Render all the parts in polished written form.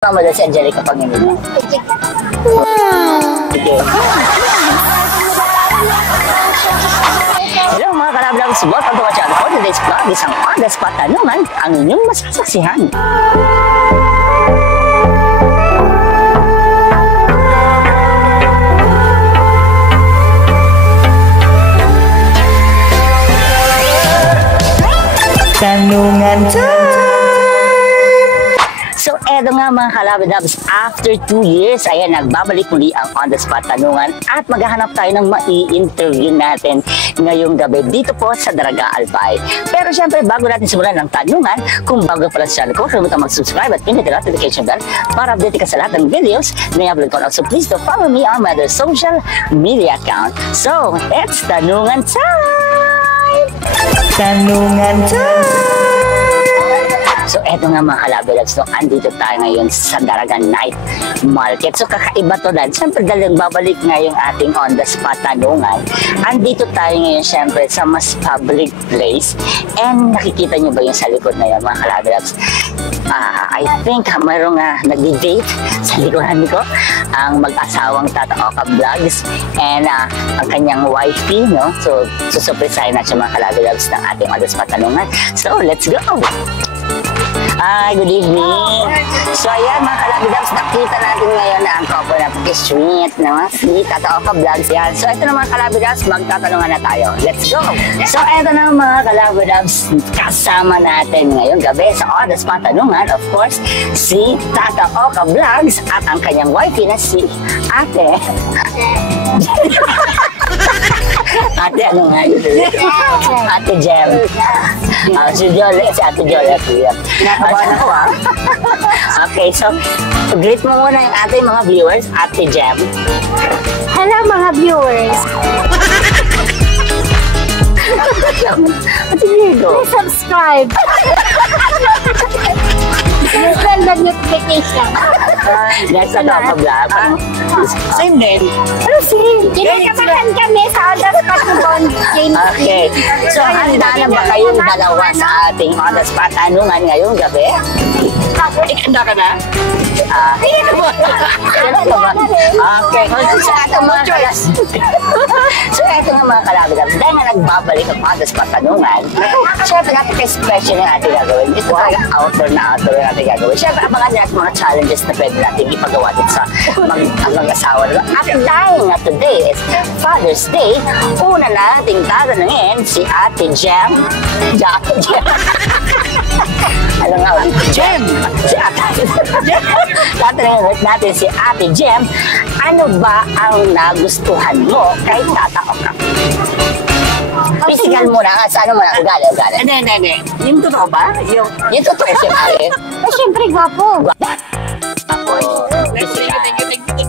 Mama daw si Angelica Pangilinan. Sige. Hello mga kalablags, welcome to my channel. For today's vlog, isang on-the-spot tanungan ang inyong masasaksihan. Tanungan time! So, eto nga mga kalablags, after 2 years, ayan, nagbabalik muli ang on-the-spot tanungan at maghahanap tayo ng mai-interview natin ngayong gabi dito po sa Daraga Albay. Pero syempre, bago natin simulan ang tanungan, kung bago pa lang sa channel ko, kalimutan mag-subscribe at pinit ang notification bell para update ka sa lahat ng videos na i-upload ko. Also, please do follow me on my other social media account. So, it's tanungan time! Tanungan time! So, eto nga mga kalablags, no, andito tayo ngayon sa Daraga Night Market. So, kakaiba to dahil siyempre dahil babalik nga yung ating on-the-spot tanungan. Andito tayo ngayon siyempre sa mas public place. And nakikita nyo ba yung sa likod na yan mga kalablags? I think mayroong nag-date sa likuran ko ang mag-asawang Tata Oka Vlogs and ang kanyang wifey, no? So, susurpresahin natin mga kalablags ng ating on-the-spot tanungan. So, let's go! Hi, good evening. So ayan mga kalablags, nakita natin ngayon na ang couple na pag-street, no? Si Tata Oka Vlogs yan. So ito na mga kalablags, magtatanungan na tayo. Let's go! So ito na mga kalablags, kasama natin ngayong gabi sa on-the-spot tanungan, of course, si Tata Oka Vlogs at ang kanyang wifey na si Ate. Ate, ano nga yun? Ate Jem. Si Jolet, si Ate Jolet. Nakabahan ako Okay, so, greet mo muna yung ating mga viewers, Ate Jem. Hello mga viewers. Please subscribe. Please send the notification. Next na ako vlog. Same din. Pero same. Kinakamahan kami sa on-the-spot ni Bon James. Okay. So, handa na ba kayong dalawa sa ating on-the-spot tanungan ngayong gabi? Handa ka na? Okay. So, eto nga mga kalablags, dahil nga nagbabalik ang on-the-spot tanungan, syempre napaka-special yung ating gagawin. Ito talaga outdoor na outdoor yung ating gagawin. Syempre, abangan natin mga challenges na pwede natin ipagawa dito sa mag-asawa. At dahil nga today is Father's Day, una nating tatanungin si Ate Jem. Ano nga ba? Jem! Si Ate Jem. Tatanungin natin si Ate Jem, ano ba ang nagustuhan mo kay Tata Oka? Physical muna, sa ano muna, ugali. Hindi. Yung totoo ba? Yung totoo siyempre. Siyempre, gwapo. Thank you.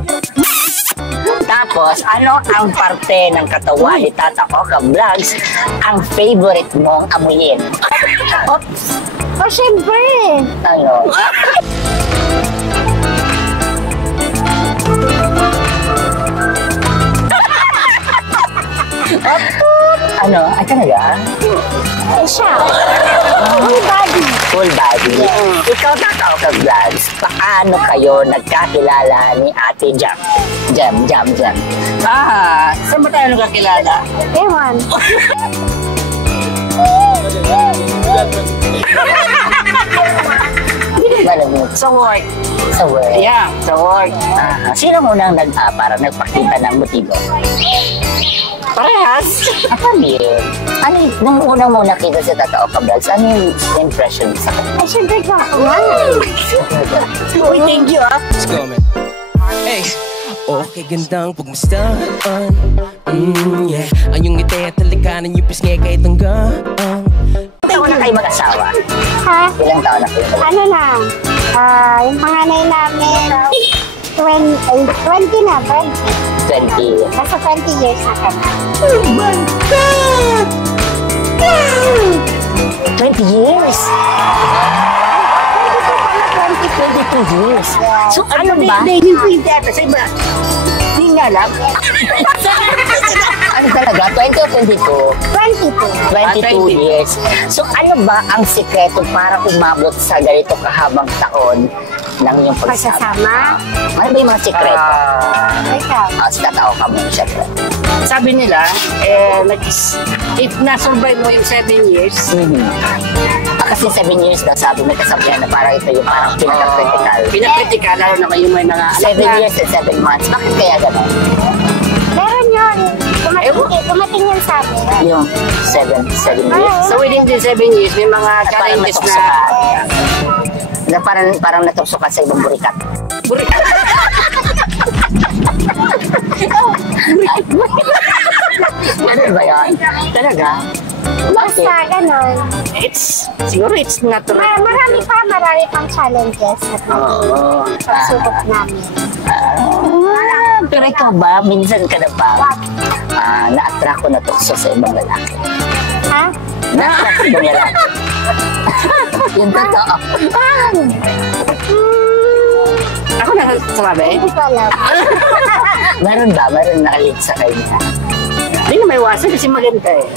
Tapos, ano ang parte ng katawan ni Tata Oka Vlogs ang favorite mong amuyin? Siyempre. Ano? Ano? Ay, talaga? Siya. Full body. Full body. Ikaw, Tata Oka Vlogs, paano kayo nagkakilala ni Ate Jam? Jam. Saan ba tayo nagkakilala? Ewan. Malamig. Sa work. Sa work? Yeah. Sa work. Sino munang parang nagpakita ng motibo? Parehas. Kami. Ano yung, nung unang mo nakita si Tata Oka Vlogs, ano yung impression sa kanya? Siyempre, gwapo nga. Uy, thank you Let's go, man. Hey. Okay, gandang pagmustaan. Yeah. Ang iyong ngiti at talikanan yung pisngi kahit hanggang Ilang taon na kayo mag-asawa? Ha? Ilang taon na kayo mag-asawa? Ano na? Yung panganay namin, 20 na, 20. Nasa 20 years na kami. Oh my God! 20 years? 22 years. So ano ba? Hindi, sa iba. Hindi nga lang. Ano talaga? 20 o 22? 22. 22 years. So ano ba ang sikreto para umabot sa ganito kahabang taon ng iyong pagsasama? Ano ba yung mga sikreto? Ikaw. Sa tatao ka mo, syempre. Sabi nila, if na-survive mo yung 7 years, Kasi 7 years na sabi, may kasabihan na parang ito yung parang pinaka-critical. pinakritika, lalo na kayo may mga anak 7 na. years and 7 months. Bakit kaya gano'n? Meron yun. Dumating yan sa amin. Yung 7 years? So within the 7 years, may mga At parang challenges na... natuksokan. Na parang natuksokan sa ibang burikat. Ganun ba yan? Talaga? Bakit? Basta ganun. Siguro it's natural. Marami pang challenges na Oo. pagsubok namin. Pero ikaw ba, minsan ka na ba na-attract ko na tukso sa ibang lalaki? Ha? Na-attract sa ibang lalaki? Yung totoo. Ako na sabi, Hindi ko alam. Meron ba? Meron na-alip sa kanya? hindi na may iwasan kasi maganda eh.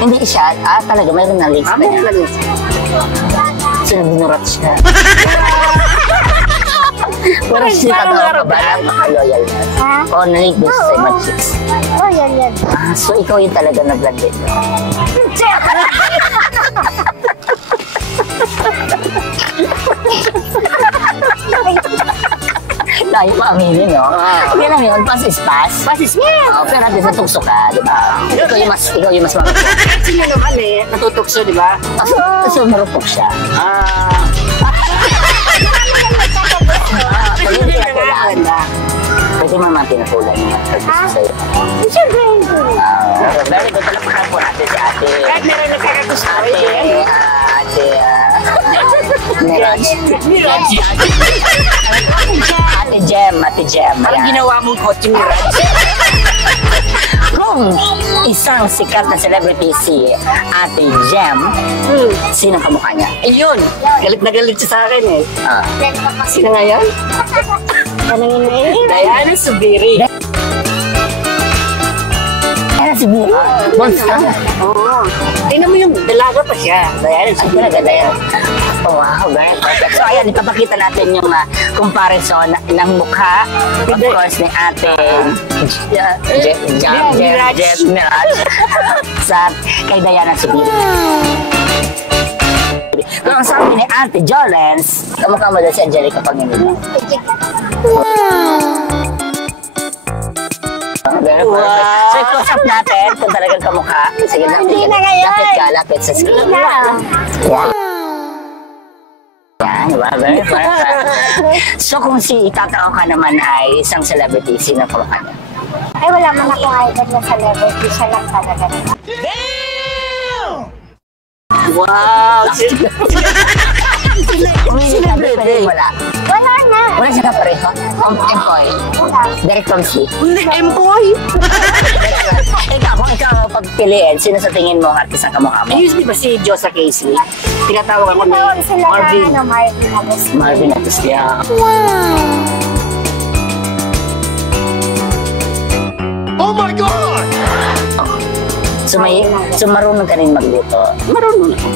Hindi siya. Talaga, meron na-alip sa May kanya. iwasan. So, binurat siya. Pero siya Parang totoo ka laro ba ka. lang makaloyal na? Ha? O nalik doon sa ibang chicks? Oh, yan. So, ikaw yung talaga nag-landed. Tayo pa aminin, no? Okay lang yun, pass is pass. Pass is pass. Pero natin natugso ka, di ba? Ikaw yung mas marupok. Kasi nga naman eh, natutokso, di ba? So, marupok siya. Pwede Hindi na tinatulan. Pwede mo naman tinatulan yung service sa'yo. Siyempre hindi. Very good. Palakpakan po natin si ate. Kahit meron nagkakagusto. Ate Jem. Parang Ayan. ginawa mong coaching ni Raj. Kung isang sikat na celebrity si Ate Jem, sino kamukha niya? Ayun, galit na galit siya sa akin eh. Sino nga yan? Tanungin mo eh. Diana Subiri. Ayan si Bira. Monster. Oo. Tingnan mo yung dalaga pa siya. Diana Ay, Subiri. talaga na yan. Oh, wow, very perfect. So, ayan, ipapakita natin yung comparison ng mukha, of course, ni Ate Miraj. Miraj sa kay Diana Subiri. Kung ang sabi ni Ate Jolens, kamukha mo daw si Angelica Panginoon. Very perfect. So, i-close up natin kung talagang kamukha. Sige, Hindi na ngayon. lapit sa screen. Na. Yan. Yan, diba? Very perfect. So, kung si itatao ka naman ay isang celebrity, sino kamukha niya? Ay, wala man akong idol na celebrity. Siya lang talaga. Wow! Celebrity? Wala. Wala na. Wala siya na pareho. Employ. Wala. Direct from C. Hindi, Emboy! Ikaw, kung ikaw pagpiliin, sino sa tingin mo ang artist ang kamukha mo? Ay, di ba si Josa Casey? Tinatawag ako ni Tinawag sila Marvin. na Marvin Agustin. Marvin Agustin. Oh my God! So marunong ka rin magluto. Marunong ako.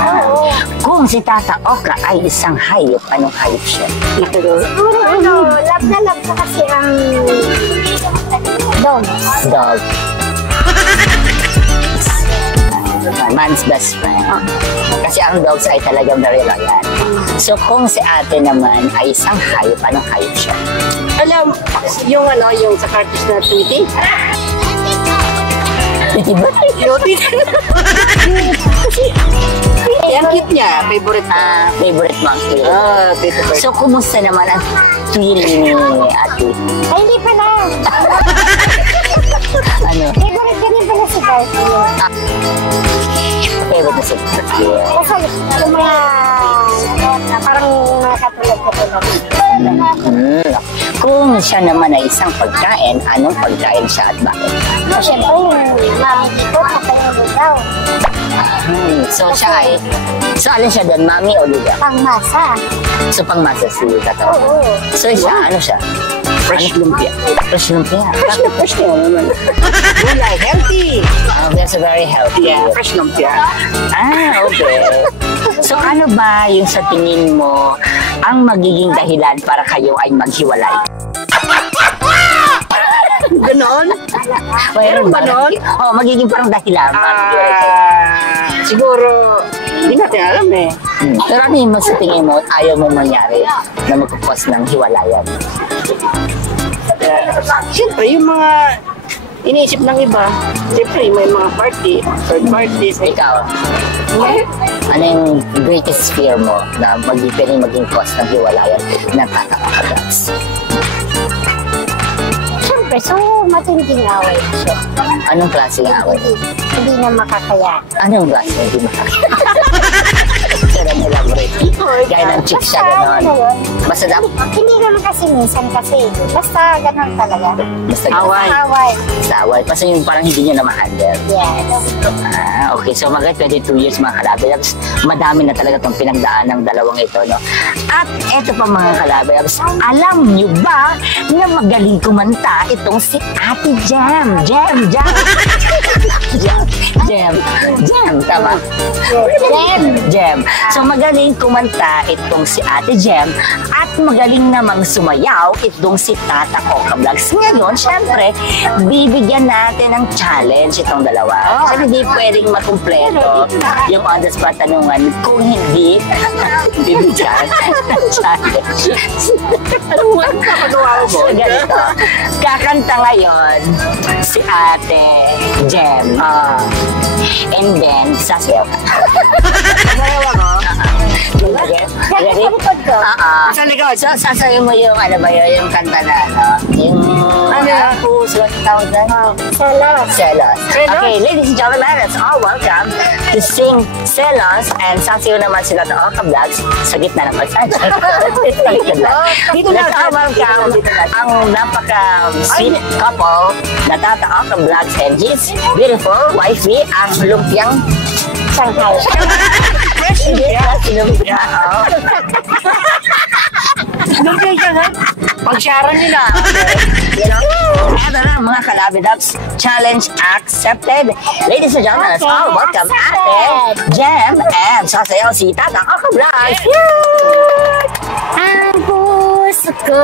Oo. Kung si Tata Oka ay isang hayop, anong hayop siya? Siguro love na love ko kasi ang dogs. Dog. Man's best friend. Kasi ang dogs ay talagang very loyal. So kung si ate naman ay isang hayop, anong hayop siya? Alam, yung sa cartoons na Tweety? Diba? Ang cute niya, favorite na. Favorite mo ang tweet. Tito Bird. So kumusta naman ang tweet ni ate? Ay, hindi pa na. Ano? Favorite ka rin pala si Garfield. Favorite na si Garfield. Kasi yung mga parang mga katulad-katulad. Kung siya naman ay isang pagkain, anong pagkain siya at bakit? Siyempre, yung mami dito, kapag daw. So siya ay, so alin siya doon, mami o luga? Pangmasa. So pangmasa si Tato. Oo. So siya, ano siya? Fresh lumpia. Fresh lumpia. Fresh na naman. Gulay, healthy. That's very healthy. Yeah, fresh lumpia. Okay. So ano ba yung sa tingin mo ang magiging dahilan para kayo ay maghiwalay? Ganon? Mayroon ba nun? Oo, magiging parang dahilan para maghiwalay kayo. Siguro, hindi natin alam eh. Pero ano yung sa tingin mo ayaw mo mangyari na magkukos ng hiwalayan? Siyempre, yung mga iniisip ng iba, siyempre, may mga party, third parties. Ikaw, ano yung greatest fear mo na pwedeng maging cause ng hiwalayan na tatapakagas? Siyempre, so matinding away siya. Anong klaseng away? Hindi na makakaya. Anong klaseng hindi makakaya? Kaya na elaborate. Gaya ng chicks siya, gano'n. Basta dapat, Hindi naman kasi minsan kasi. Basta ganun talaga. basta Away. Away. Basta away. Basta yung parang hindi nyo na ma-handle. Yes. Okay, so mga 22 years mga kalababs, madami na talaga itong pinagdaan ng dalawang ito, no? At eto pa mga kalababs, alam nyo ba na magaling kumanta itong si Ate Jam? Jam! Tama? Jam. Jam. So magaling kumanta itong si Ate Jam at magaling namang sumayaw itong si Tata Coca Vlogs. Ngayon, syempre, bibigyan natin ng challenge itong dalawa. So hindi pwedeng makumpleto yung on the spot tanungan kung hindi bibigyan ng challenge. Ano mo ang kapagawa mo? So ganito, kakanta ngayon si Ate Jam. And then, sasayaw ka. Sasayaw ako? Okay? Ready? Sa likod. So, sasayaw mo yung, ano ba yun, yung kanta na, ano? Yung, puso, tawag na? Salos. Selos. Okay, ladies and gentlemen, let's all welcome to sing Selos and sasayaw naman sila ng Oka Vlogs sa gitna ng pansaya. Let's all welcome ang napaka-sweet couple na Tata Oka Vlogs and his beautiful wifey, ang lumpiang Shanghai. Lumpia. Lumpia siya nga. Pag-sharon nila. Eto na mga kalabidabs, challenge accepted. Ladies and gentlemen, let's all welcome Ate Jam and sasayaw si Tata Oka Vlogs. Ang puso ko.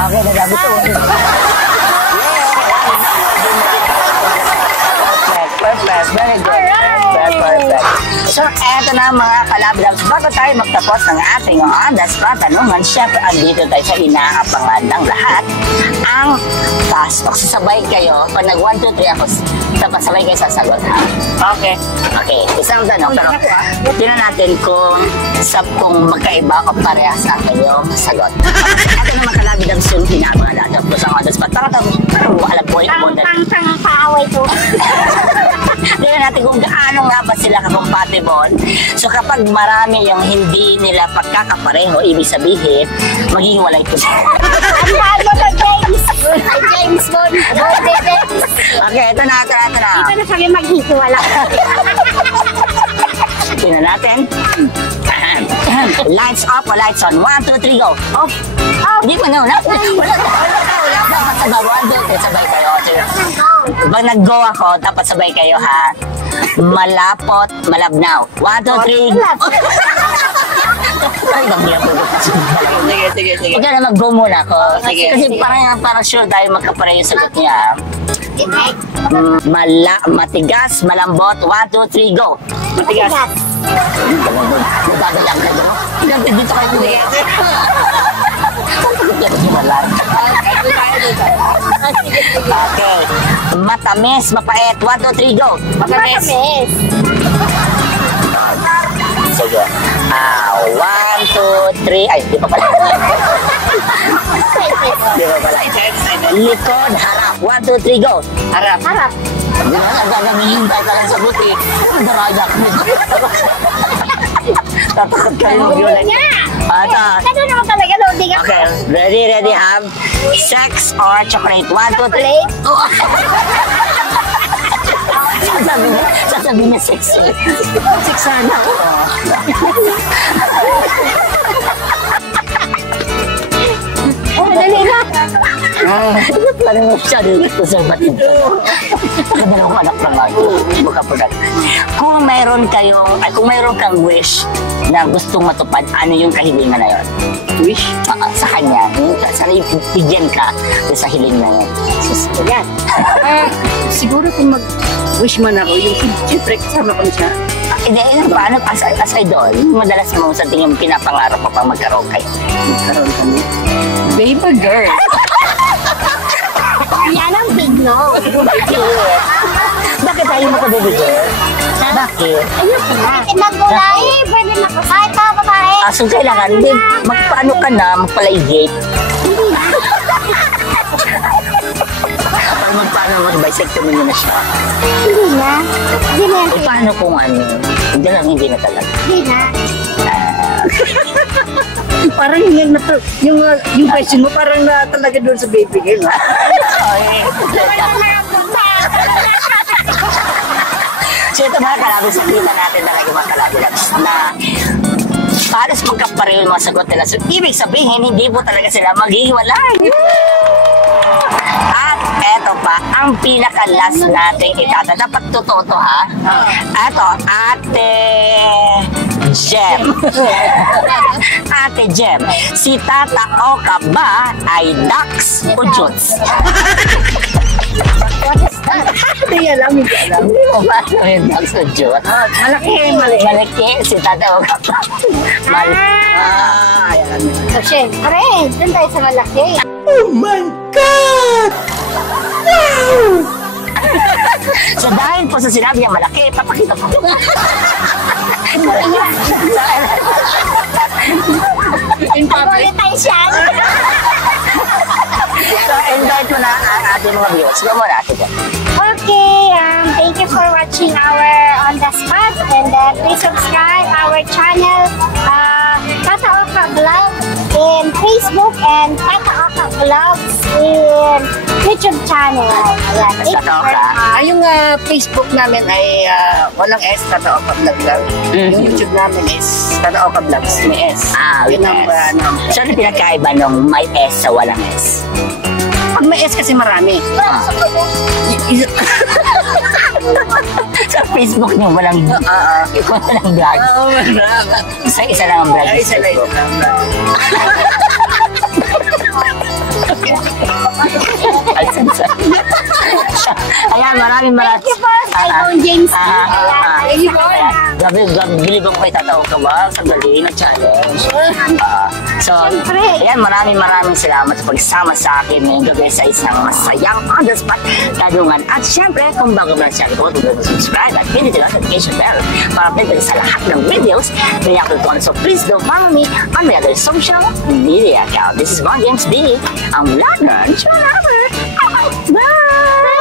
Okay, nagabi to. Perfect. Very good. Perfect. So, eto na mga kalabdabs. Bago tayo magtapos ng ating on the spot tanungan, syempre, andito tayo sa inaapangan ng lahat, ang fast talk. Sasabay kayo. Pag nag 1, 2, 3 ako, tapos sabay kayo sasagot, ha? Okay. Okay, isang tanong, pero tingnan natin kung magkaiba o parehas ang kanyang sagot. Ito na mga kalabdabs yung inaapangan natin. Tapos ang on the spot. Parang alam po yung model. Pang paaway to. Tingnan natin kung gaano nga ba sila ka-compatible. So kapag marami yung hindi nila pagkakapareho, ibig sabihin, maghihiwalay ko siya. Ang bago na James Bond. Okay, ito na. Dito na kami maghihiwala. Tingnan natin. Lights off o lights on. 1, 2, 3, go. Off. Hindi pa na. Wala na. Dapat 1, 2, 3, sabay kayo. Pag nag-go ako, dapat sabay kayo, ha? Malapot, malabnaw. 1, 2, 3. Ay, ganyan po. Sige. Huwag na mag-go muna ako. Sige. Kasi parang sure tayo magkapareho yung sagot niya. Tinik. Matigas, malambot. 1, 2, 3, go. Matigas. Nadadalang ka doon. Dito kayo tumigas. Okay. Matamis, mapait. 1, 2, 3, go. Matamis. Sige. 1, 2, 3. Ay, di pa pala. Di pa pala. Likod, harap. 1, 2, 3, go. Harap. Harap. Di ba? Nagagamihin ka lang sa buti. Darayak mo. Tatakot ka yung violet. Ito. Ano naman talaga loading ako? Okay. Ready, have sex or chocolate? 1, 2, 3. Sasabi niya sex. Sex sana. Dali na. Parang siya dito sa batid. Sabi ng anak na nga. Kung mayroon kang wish na gustong matupad, ano yung kahilingan na yun? Wish. Sa kanya. Sana ibigyan ka sa hiling na yun. Yan. Siguro kung mag-wish man ako, yung siyempre kasama ko siya. Hindi, paano as idol, madalas mo sa tingin pinapangarap mo pang magkaroon kayo. Magkaroon kami. Baby girl. Yan ang big no. Bakit ayaw mo ka bibigyan? Bakit? Ayoko na. Nagulay, pwede na po. Kahit pa babae. So kailangan, magpaano ka na, magpalaygate. Hindi na. Para magpaano mag-bisectomy mo na siya. Hindi na. Hindi na. Eh paano kung ano? Hindi na talaga. Hindi na. Parang yung question mo parang na talaga doon sa baby girl. Wala na ako. So ito mga kalabis, kita natin talaga mga kalabis na pares magkapareho yung mga sagot nila. So ibig sabihin, hindi po talaga sila maghihiwalay. At eto pa, ang pinaka-last natin itata. Dapat totoo to ha. Eto, Ate Jem. Ate Jem, si Tata Oka ba ay Dax o Jots? Hindi alam, hindi alam. Hindi mo ba alam yung Dax o Jots? Malaki. Si Tata Oka ba? Ayan. So, syempre, dun tayo sa malaki. So dahil po sa sinabi niya malaki, papakita ko. In public. Monetize yan. So invite mo na ang ating mga viewers. Go muna ate Jem. Okay, thank you for watching our On The Spot, and please subscribe our channel, Tata Oka Vlog in Facebook and Tata Oka Vlogs in YouTube channel. Ayan, thank you Tata Oka. very much. Yung Facebook namin ay walang S, Tata Oka Vlog lang. Yung YouTube namin is Tata Oka Vlogs, may S. With Yun ang, S. So ano pinagkaiba nung may S sa walang S? Pag may S kasi marami. Sa Facebook niyo walang ikaw walang vlog. Isa lang ang vlog. Ay, isa lang. Ayan, maraming Thank you po, Simon James. Thank you po. Bilib ako kay Tata Oka ba? Sa galing na challenge. So, Siyempre. ayan, maraming salamat sa pagsama sa akin ngayong gabi sa isang masayang on the spot tanungan. At syempre, kung bago ba siya ko, subscribe at pinit ang notification bell para update sa lahat ng videos na yakul ko. So please do follow me on my other social media account. This is Bon James D, ang vlogger. Bye!